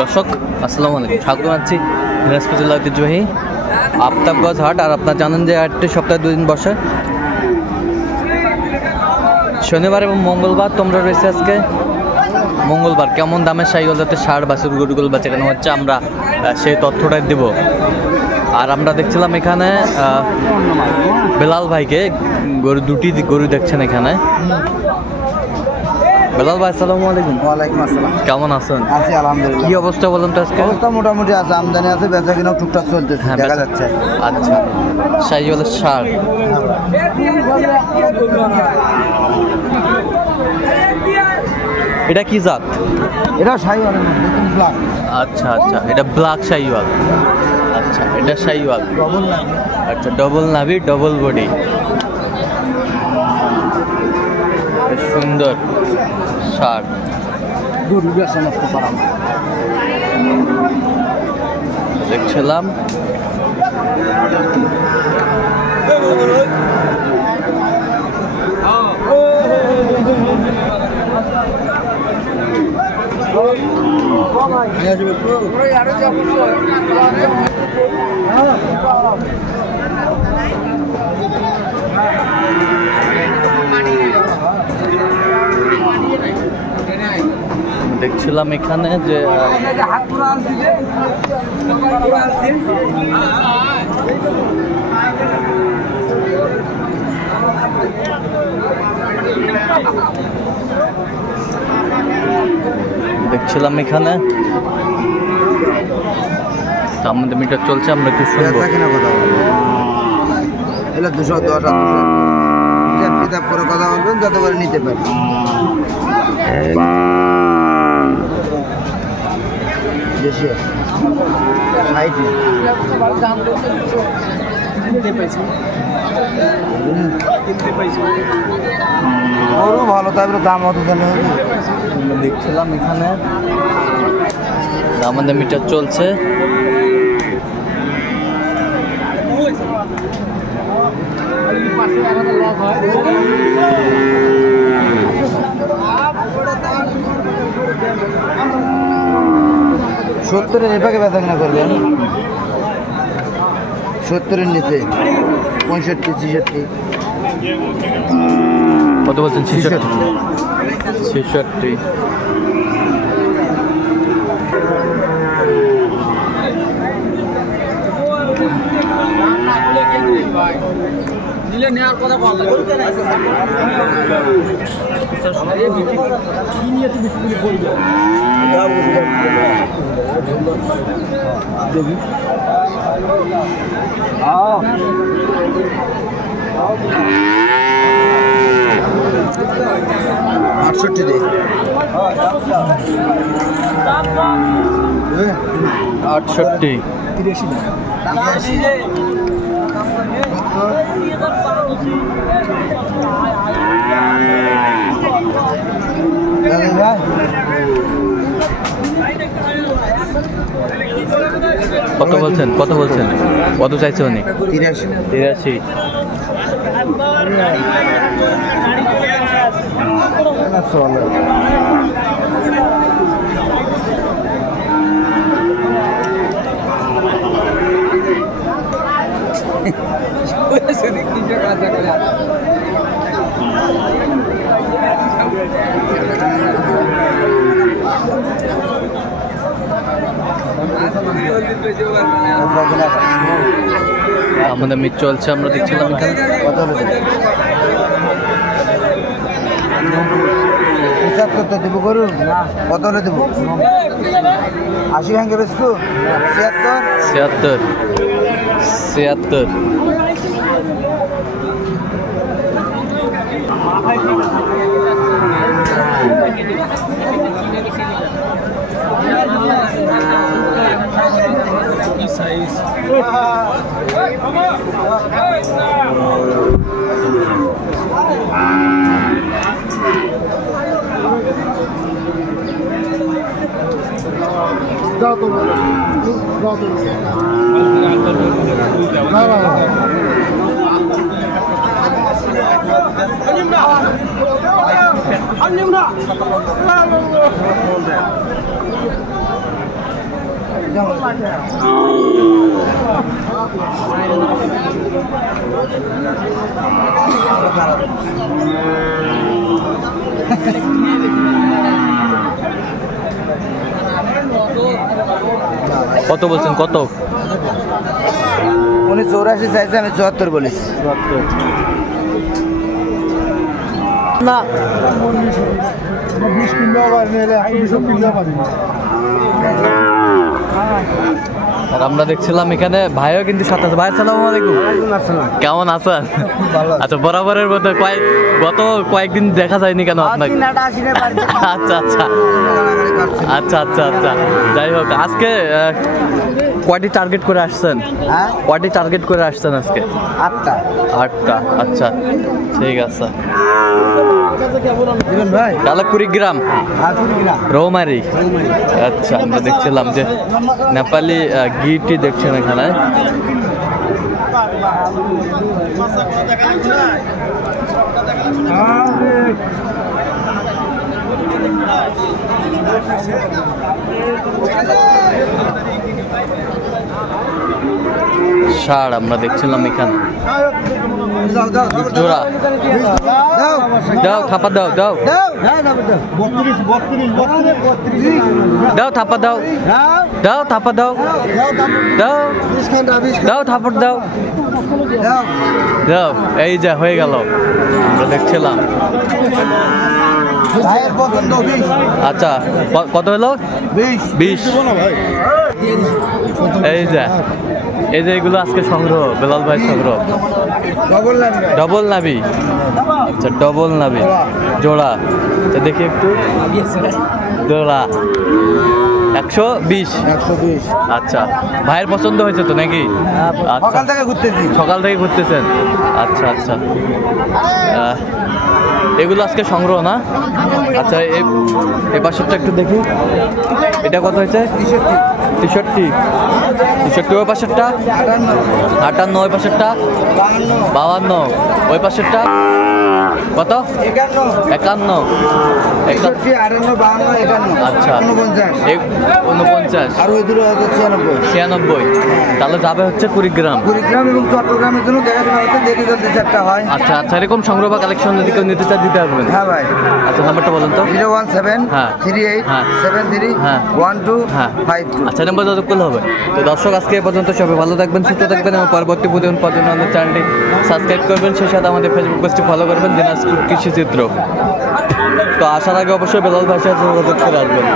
দর্শক আসসালামু আলাইকুম, স্বাগত জানাচ্ছি দিনাজপুর জেলার ঐতিহ্যবাহী আফতাবগঞ্জ হাট। আর আপনারা জানেন যে হাটটি সপ্তাহে 2 দিন বসে, শনিবার এবং মঙ্গলবার। তোমরা রয়েছে আজকে মঙ্গলবার। কেমন দামের শাহিওয়াল জাতের ষাঁড় বাছুর গরুগুলো বেচাকেনা হচ্ছে আমরা সেই তথ্যটাই দেব। আর আমরা দেখছিলাম এখানে বেলাল ভাইকে, দুটি গরু দেখছেন এখানে। বেলাল ভাই আসসালামু আলাইকুম। ওয়ালাইকুম আসসালাম। কেমন আছেন? আছি আলহামদুলিল্লাহ। কি অবস্থা বলুন তো আজকে? অবস্থা মোটামুটি আছে, আমদানি আছে, বেচা কিনাও টুকটাক চলতেছে, দেখা যাচ্ছে। আচ্ছা, শাহিওয়ালের ষাঁড় এটা কি জাত? এটা শাহিওয়াল। আচ্ছা আচ্ছা, এটা ব্ল্যাক শাহিওয়াল। আচ্ছা, এটা শাহিওয়াল। ডবল না? আচ্ছা, ডবল নাভি, ডবল বডি, সুন্দর ষাঁড়। দেখছিলাম দেখছিলাম এখানে যে আমাদের মিটার চলছে, আমরা একটু শুনবো। এটা 210 কিতাব করে কথা বলবেন, যত করে নিতে পারি। বেশি গরু ভালো, তারপরে দাম অত জানে। দেখছিলাম এখানে আমাদের মিটার চলছে। সত্তরের এটাকে বেচা কিনা করবেন, 70-এর নিচে 65-66। কত বলছেন? 66। নেওয়ার কথা বল। আটষট্টি দে, 68। কত বলছেন? কত চাইছে উনি? 83। আমাদের মিট চলছে, আমরা দেখছিলাম এখানে। কত হলো? 75 তো দেবো গরু। কত হলে দেবো? 80 ভাঙে বেচবো। 76। কত বলছেন, কত? উনি 84 চাইছে, আমি 74 বলেছি। না আর আমরা দেখছিলাম এখানে ভাইও কিন্তু সাথে আছে। ভাই আসসালামু আলাইকুম, কেমন আছেন? আচ্ছা, বরাবরের মতো গত কয়েকদিন দেখা যায়নি কেন আপনাকে? আচ্ছা আচ্ছা আচ্ছা আচ্ছা আচ্ছা, যাই হোক, আজকে কয়টি টার্গেট করে আসছেন? কয়টি টার্গেট করে আসছেন আজকে? 8টা। 8টা, আচ্ছা ঠিক আছে। ভাই তাহলে কুড়িগ্রাম, রৌমারি। আচ্ছা, আমরা দেখছিলাম যে নেপালি গিটি দেখছেন এখানে। ষাঁড় আমরা দেখছিলাম এখানে। জোড়া দাও, থাপা দাও, দাও দাও, থাপা দাও, দাও থাপা দাও, দাও দাও, থাপড় দাও, দাও। এই যে হয়ে গেল, আমরা দেখছিলাম। আচ্ছা, কত হলো? 20। এই যে এগুলো আজকে সংগ্রহ, বেলাল ভাই সংগ্রহ। ডবল নাভি, আচ্ছা ডবল নাভি জোড়া। তো দেখি একটু, জোড়া 120। আচ্ছা, ভাইয়ের পছন্দ হয়েছে তো নাকি? সকাল থেকে ঘুরতেছি। সকাল থেকে ঘুরতেছেন, আচ্ছা আচ্ছা। এগুলো আজকে সংগ্রহ না? আচ্ছা, এই পাশেরটা একটু দেখি, এটা কত হয়েছে? 63। ওই পাশেরটা 58, ওই পাশেরটা 52, ওই পাশেরটা কত? 51। আচ্ছা, 49, আর ওই দুটো 96। তাহলে যাবে হচ্ছে কুড়িগ্রাম এবং চট্টগ্রামের জন্য দেখাশোনা হচ্ছে, দেখে জলদি চারটা হয়। আচ্ছা আচ্ছা, এরকম সংগ্রহ বা কালেকশন যদি কেউ নিতে চায় দিতে পারবেন? হ্যাঁ ভাই। আচ্ছা, নাম্বারটা বলুন তো। 01738731252। আচ্ছা, নাম্বার যত করলে হবে। তো দর্শক, আজকে এ পর্যন্ত, সবাই ভালো থাকবেন, সুস্থ থাকবেন এবং পরবর্তী প্রতিদিন পর্যন্ত আমাদের চ্যানেলটি সাবস্ক্রাইব করবেন, সেই সাথে আমাদের ফেসবুক পেজটি ফলো করবেন, দিনাজপুর কৃষি চিত্র। তো আসার আগে অবশ্যই বেলাল ভাইয়ের সাথে যোগাযোগ করে আসবেন।